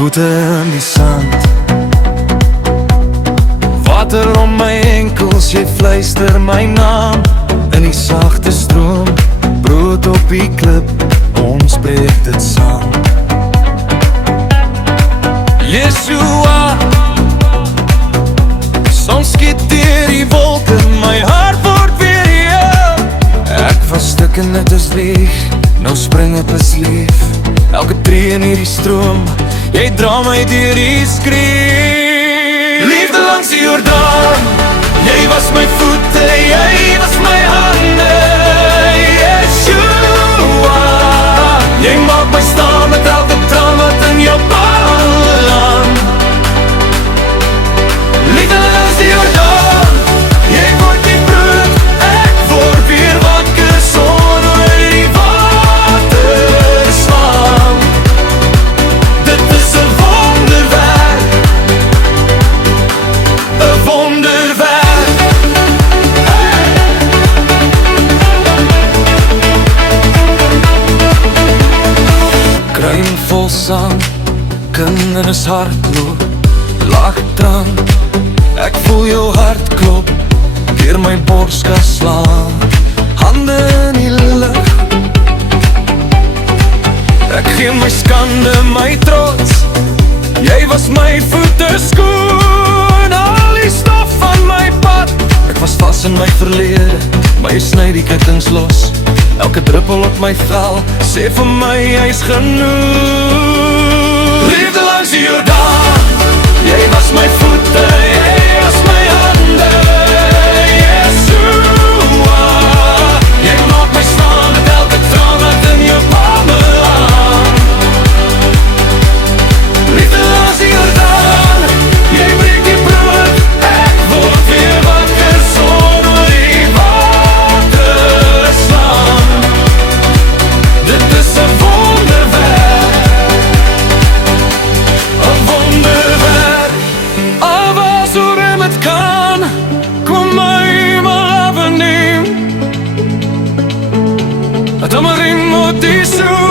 Voete in die sand, water om my enkels, jy fluister my naam. In die sagte stroom, brood op die klip, ons breek dit saam. Yeshua, soms skiet deur die wolke, my hart word weer heel. Ek was stuk en dit is lief, nou spring ek is lief. Elke tree in hierdie stroom, jy dra my deur die skreeu. Liefde langs die Jordaan, jy was my voete, jy was my hande. Yeshua, jy maak my staan met elke traan wat in jou pad land. Liefde langs die Jordaan, jy word die brood, ek word weer wakker, son oor die water slaan. Dit is 'n wonderwerk, 'n wonderwerk. Kruin vol sang, kinders hardloop, lag traan. Ek voel jou hart klop, deur my borskas slaan. Hande in die lug, ek gee my skande, my trots. Jy was my voete skoon, al die stof van my pad. Ek was vas in my verlede, maar jy sny die kittings los. Elke druppel op my vel, sê vir my hy's genoeg. Liefde langs die Jordaan, jy was my voete, jy was my hande. Yeshua, jy maak my staan met elke traan wat in jou palme land. Liefde langs die Jordaan, jy breek die brood, ek word weer wakker, son oor die water slaan. Dit is 'n wonderwerk, 'n wonderwerk. Alwas oor hem het kan, kom my maar afneem. Het amaring moet die soe